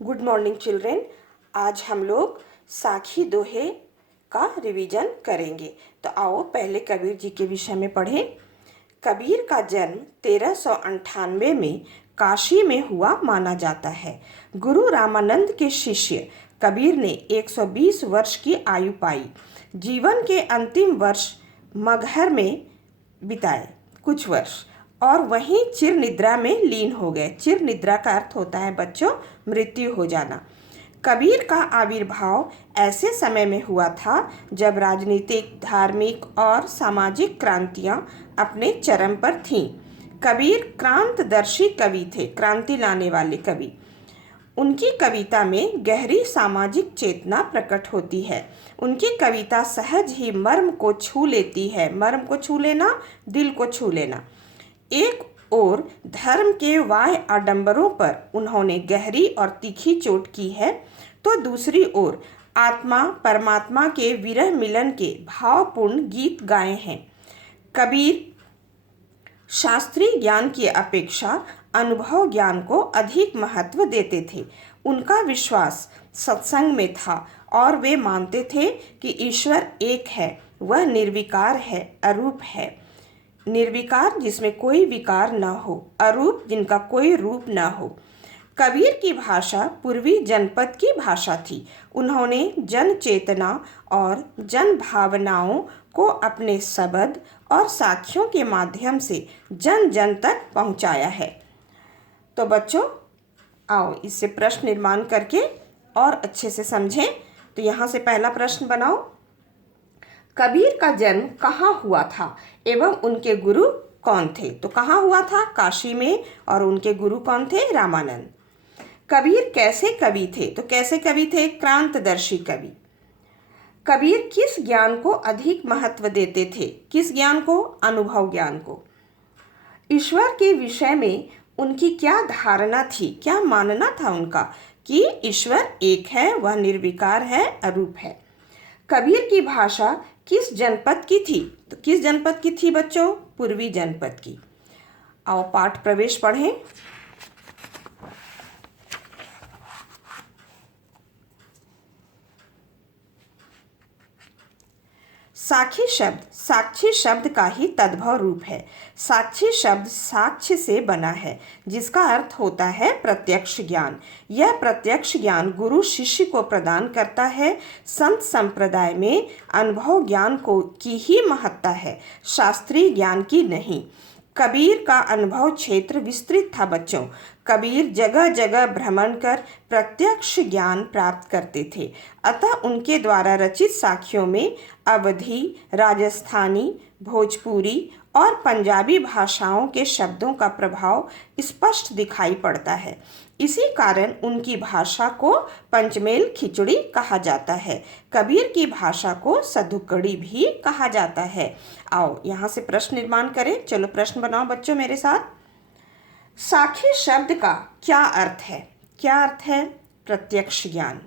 Good morning children. आज हम लोग साखी दोहे का रिवीजन करेंगे। तो आओ पहले कबीर जी के विषय में पढ़ें। कबीर का जन्म 1398 में काशी में हुआ माना जाता है। गुरु रामानंद के शिष्य कबीर ने 120 वर्ष की आयु पाई। जीवन के अंतिम वर्ष मगहर में बिताए कुछ वर्ष और वहीं चिर निद्रा में लीन हो गए। चिर निद्रा का अर्थ होता है बच्चों मृत्यु हो जाना। कबीर का आविर्भाव ऐसे समय में हुआ था जब राजनीतिक, धार्मिक और सामाजिक क्रांतियां अपने चरम पर थीं। कबीर क्रांतदर्शी कवि थे, क्रांति लाने वाले कवि। उनकी कविता में गहरी सामाजिक चेतना प्रकट होती है। उनकी कविता सहज ही मर्म को छू लेती है। मर्म को छू लेना, दिल को छू लेना। एक ओर धर्म के वाह्य आडंबरों पर उन्होंने गहरी और तीखी चोट की है, तो दूसरी ओर आत्मा परमात्मा के विरह मिलन के भावपूर्ण गीत गाए हैं। कबीर शास्त्रीय ज्ञान की अपेक्षा अनुभव ज्ञान को अधिक महत्व देते थे। उनका विश्वास सत्संग में था और वे मानते थे कि ईश्वर एक है, वह निर्विकार है, अरूप है। निर्विकार जिसमें कोई विकार न हो, अरूप जिनका कोई रूप न हो। कबीर की भाषा पूर्वी जनपद की भाषा थी। उन्होंने जन चेतना और जन भावनाओं को अपने शब्द और साखियों के माध्यम से जन जन तक पहुंचाया है। तो बच्चों आओ इससे प्रश्न निर्माण करके और अच्छे से समझें। तो यहाँ से पहला प्रश्न बनाओ। कबीर का जन्म कहाँ हुआ था एवं उनके गुरु कौन थे? तो कहाँ हुआ था? काशी में। और उनके गुरु कौन थे? रामानंद। कबीर कैसे कवि थे? तो कैसे कवि थे? क्रांतदर्शी कवि। कबीर किस ज्ञान को अधिक महत्व देते थे? किस ज्ञान को? अनुभव ज्ञान को। ईश्वर के विषय में उनकी क्या धारणा थी, क्या मानना था उनका? कि ईश्वर एक है, वह निर्विकार है, अरूप है। कबीर की भाषा किस जनपद की थी? तो किस जनपद की थी बच्चों? पूर्वी जनपद की। आओ पाठ प्रवेश पढ़ें। साखी शब्द साक्षी शब्द का ही तद्भव रूप है। साक्षी शब्द साक्ष्य से बना है, जिसका अर्थ होता है प्रत्यक्ष ज्ञान। यह प्रत्यक्ष ज्ञान गुरु शिष्य को प्रदान करता है। संत संप्रदाय में अनुभव ज्ञान की ही महत्ता है, शास्त्रीय ज्ञान की नहीं। कबीर का अनुभव क्षेत्र विस्तृत था बच्चों। कबीर जगह जगह भ्रमण कर प्रत्यक्ष ज्ञान प्राप्त करते थे। अतः उनके द्वारा रचित साखियों में अवधी, राजस्थानी, भोजपुरी और पंजाबी भाषाओं के शब्दों का प्रभाव स्पष्ट दिखाई पड़ता है। इसी कारण उनकी भाषा को पंचमेल खिचड़ी कहा जाता है। कबीर की भाषा को सधुकड़ी भी कहा जाता है। आओ यहाँ से प्रश्न निर्माण करें। चलो प्रश्न बनाओ बच्चों मेरे साथ। साखी शब्द का क्या अर्थ है? क्या अर्थ है? प्रत्यक्ष ज्ञान।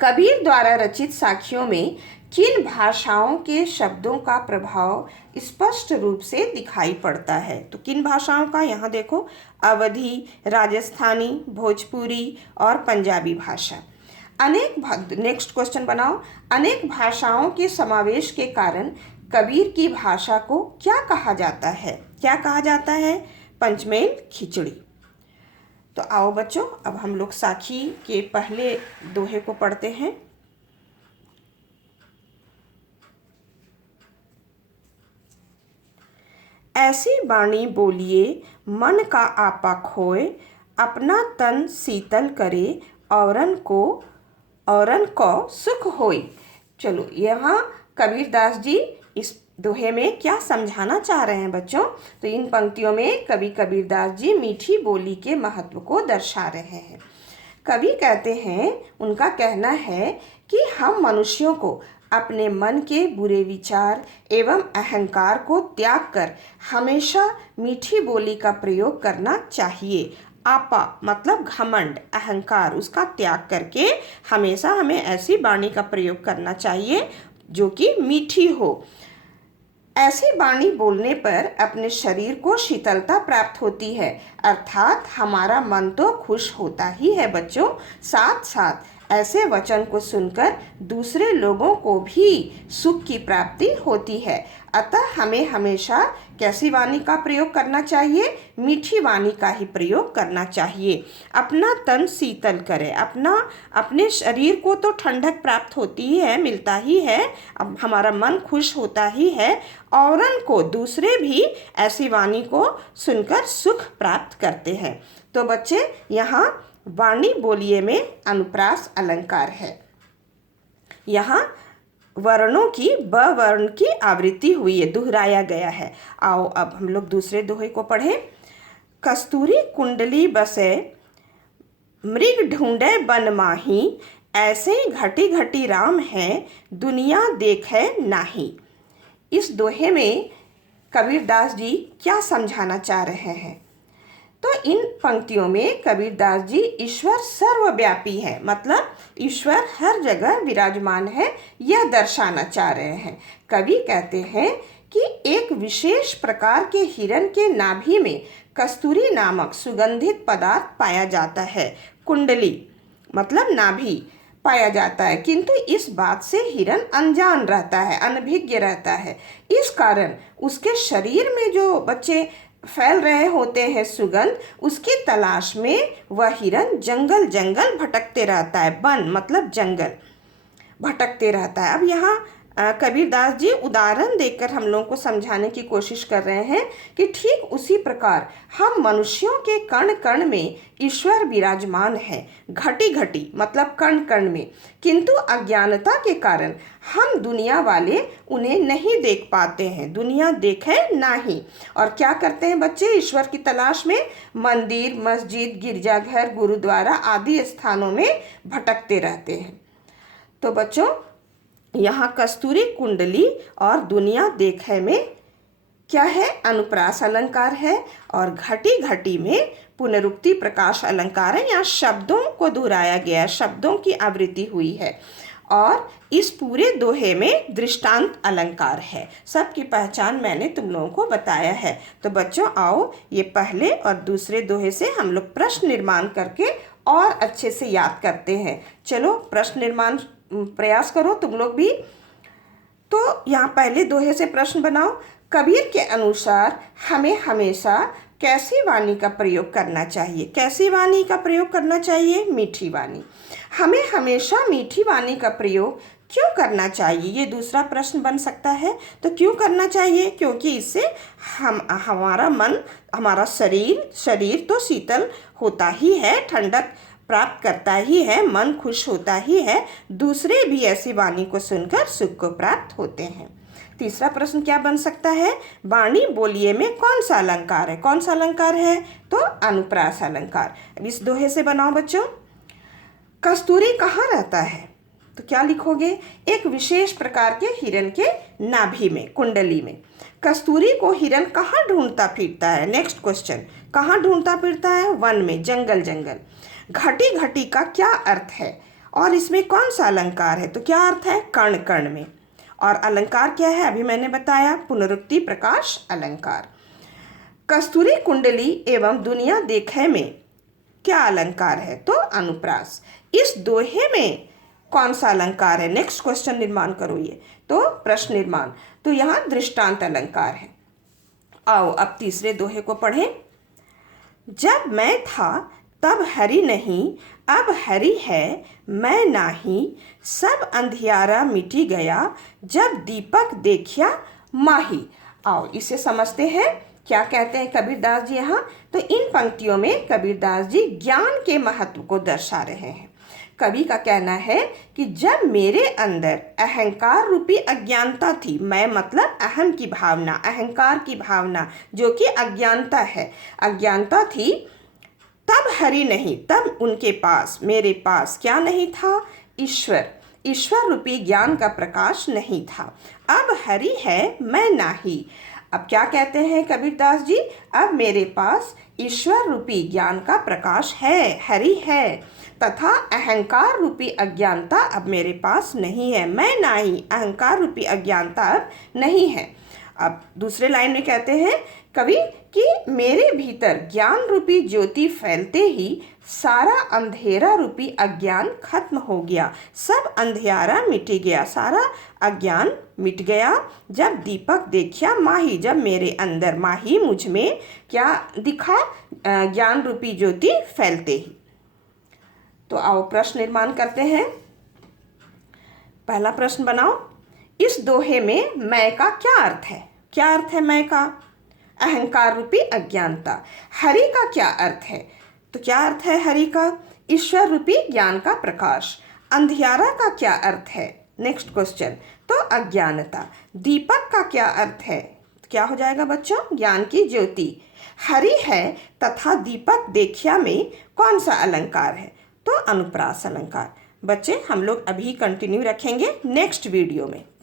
कबीर द्वारा रचित साखियों में किन भाषाओं के शब्दों का प्रभाव स्पष्ट रूप से दिखाई पड़ता है? तो किन भाषाओं का? यहाँ देखो, अवधी, राजस्थानी, भोजपुरी और पंजाबी भाषा। नेक्स्ट क्वेश्चन बनाओ। अनेक भाषाओं के समावेश के कारण कबीर की भाषा को क्या कहा जाता है? क्या कहा जाता है? पंचमेल खिचड़ी। तो आओ बच्चों अब हम लोग साखी के पहले दोहे को पढ़ते हैं। ऐसी बाणी बोलिए मन का आपा खोए, अपना तन शीतल करे औरन को सुख होए। चलो यहाँ कबीरदास जी इस दोहे में क्या समझाना चाह रहे हैं बच्चों? तो इन पंक्तियों में कवि कबीरदास जी मीठी बोली के महत्व को दर्शा रहे हैं। कवि कहते हैं, उनका कहना है कि हम मनुष्यों को अपने मन के बुरे विचार एवं अहंकार को त्याग कर हमेशा मीठी बोली का प्रयोग करना चाहिए। आपा मतलब घमंड, अहंकार, उसका त्याग करके हमेशा हमें ऐसी वाणी का प्रयोग करना चाहिए जो कि मीठी हो। ऐसी वाणी बोलने पर अपने शरीर को शीतलता प्राप्त होती है, अर्थात हमारा मन तो खुश होता ही है बच्चों। साथ साथ ऐसे वचन को सुनकर दूसरे लोगों को भी सुख की प्राप्ति होती है। अतः हमें हमेशा कैसी वाणी का प्रयोग करना चाहिए? मीठी वाणी का ही प्रयोग करना चाहिए। अपना तन शीतल करें, अपने शरीर को तो ठंडक प्राप्त होती ही है, मिलता ही है, अब हमारा मन खुश होता ही है, औरन को दूसरे भी ऐसी वाणी को सुनकर सुख प्राप्त करते हैं। तो बच्चे यहाँ वाणी बोलिए में अनुप्रास अलंकार है। यहाँ वर्णों की ब वर्ण की आवृत्ति हुई है, दोहराया गया है। आओ अब हम लोग दूसरे दोहे को पढ़ें। कस्तूरी कुंडली बसे मृग ढूंढे बन माही, ऐसे घटी घटी राम है दुनिया देखे नाही। इस दोहे में कबीरदास जी क्या समझाना चाह रहे हैं? तो इन पंक्तियों में कबीरदास जी ईश्वर सर्वव्यापी है, मतलब ईश्वर हर जगह विराजमान है, यह दर्शाना चाह रहे हैं। कवि कहते हैं कि एक विशेष प्रकार के हिरण के नाभि में कस्तूरी नामक सुगंधित पदार्थ पाया जाता है। कुंडली मतलब नाभि पाया जाता है, किंतु इस बात से हिरण अनजान रहता है, अनभिज्ञ रहता है। इस कारण उसके शरीर में जो बच्चे फैल रहे होते हैं सुगंध, उसकी तलाश में वह हिरण जंगल जंगल भटकते रहता है। वन मतलब जंगल भटकते रहता है। अब यहाँ कबीरदास जी उदाहरण देकर हम लोगों को समझाने की कोशिश कर रहे हैं कि ठीक उसी प्रकार हम मनुष्यों के कण कण में ईश्वर विराजमान है, घटी घटी मतलब कण कण में, किंतु अज्ञानता के कारण हम दुनिया वाले उन्हें नहीं देख पाते हैं, दुनिया देखे नहीं। और क्या करते हैं बच्चे? ईश्वर की तलाश में मंदिर, मस्जिद, गिरजाघर, गुरुद्वारा आदि स्थानों में भटकते रहते हैं। तो बच्चों यहाँ कस्तूरी कुंडली और दुनिया देखे में क्या है? अनुप्रास अलंकार है। और घटी घटी में पुनरुक्ति प्रकाश अलंकार है। यहाँ शब्दों को दोहराया गया, शब्दों की आवृत्ति हुई है। और इस पूरे दोहे में दृष्टांत अलंकार है। सबकी पहचान मैंने तुम लोगों को बताया है। तो बच्चों आओ ये पहले और दूसरे दोहे से हम लोग प्रश्न निर्माण करके और अच्छे से याद करते हैं। चलो प्रश्न निर्माण प्रयास करो तुम लोग भी। तो यहाँ पहले दोहे से प्रश्न बनाओ। कबीर के अनुसार हमें हमेशा कैसी वाणी का प्रयोग करना चाहिए? कैसी वाणी का प्रयोग करना चाहिए? मीठी वाणी। हमें हमेशा मीठी वाणी का प्रयोग क्यों करना चाहिए? ये दूसरा प्रश्न बन सकता है। तो क्यों करना चाहिए? क्योंकि इससे हमारा मन, हमारा शरीर तो शीतल होता ही है, ठंडक प्राप्त करता ही है, मन खुश होता ही है, दूसरे भी ऐसी वाणी को सुनकर सुख को प्राप्त होते हैं। तीसरा प्रश्न क्या बन सकता है? वाणी बोलिए में कौन सा अलंकार है? कौन सा अलंकार है? तो अनुप्रास अलंकार। अब इस दोहे से बनाओ बच्चों। कस्तूरी कहाँ रहता है? तो क्या लिखोगे? एक विशेष प्रकार के हिरण के नाभि में, कुंडली में। कस्तूरी को हिरण कहाँ ढूंढता फिरता है? नेक्स्ट क्वेश्चन, कहाँ ढूंढता फिरता है? वन में, जंगल जंगल। घटी घटी का क्या अर्थ है और इसमें कौन सा अलंकार है? तो क्या अर्थ है? कण कण में। और अलंकार क्या है? अभी मैंने बताया, पुनरुक्ति प्रकाश अलंकार। कस्तूरी कुंडली एवं दुनिया देखे में क्या अलंकार है? तो अनुप्रास। इस दोहे में कौन सा अलंकार है? नेक्स्ट क्वेश्चन निर्माण करो ये। तो प्रश्न निर्माण। तो यहाँ दृष्टांत अलंकार है। आओ अब तीसरे दोहे को पढ़ें। जब मैं था तब हरि नहीं, अब हरि है मैं नाही, सब अंधियारा मिटी गया, जब दीपक देखिया माही। आओ इसे समझते हैं, क्या कहते हैं कबीरदास जी यहाँ। तो इन पंक्तियों में कबीरदास जी ज्ञान के महत्व को दर्शा रहे हैं। कवि का कहना है कि जब मेरे अंदर अहंकार रूपी अज्ञानता थी, मैं मतलब अहम की भावना, अहंकार की भावना जो कि अज्ञानता है, अज्ञानता थी, तब हरि नहीं, तब उनके पास, मेरे पास क्या नहीं था? ईश्वर रूपी ज्ञान का प्रकाश नहीं था। अब हरि है मैं नाही। अब क्या कहते हैं कबीरदास जी? अब मेरे पास ईश्वर रूपी ज्ञान का प्रकाश है, हरि है, तथा अहंकार रूपी अज्ञानता अब मेरे पास नहीं है। मैं नाही, अहंकार रूपी अज्ञानता अब नहीं है। अब दूसरे लाइन में कहते हैं कवि कि मेरे भीतर ज्ञान रूपी ज्योति फैलते ही सारा अंधेरा रूपी अज्ञान खत्म हो गया, सब अंधियारा मिट गया, सारा अज्ञान मिट गया। जब दीपक देखा माही, जब मेरे अंदर माही मुझ में क्या दिखा, ज्ञान रूपी ज्योति फैलते ही। तो आओ प्रश्न निर्माण करते हैं। पहला प्रश्न बनाओ, इस दोहे में मैं का क्या अर्थ है? क्या अर्थ है मैं का? अहंकार रूपी अज्ञानता। हरि का क्या अर्थ है? तो क्या अर्थ है हरि का? ईश्वर रूपी ज्ञान का प्रकाश। अंधियारा का क्या अर्थ है? नेक्स्ट क्वेश्चन, तो अज्ञानता। दीपक का क्या अर्थ है? क्या हो जाएगा बच्चों? ज्ञान की ज्योति। हरि है तथा दीपक देखिया में कौन सा अलंकार है? तो अनुप्रास अलंकार। बच्चे हम लोग अभी कंटिन्यू रखेंगे नेक्स्ट वीडियो में।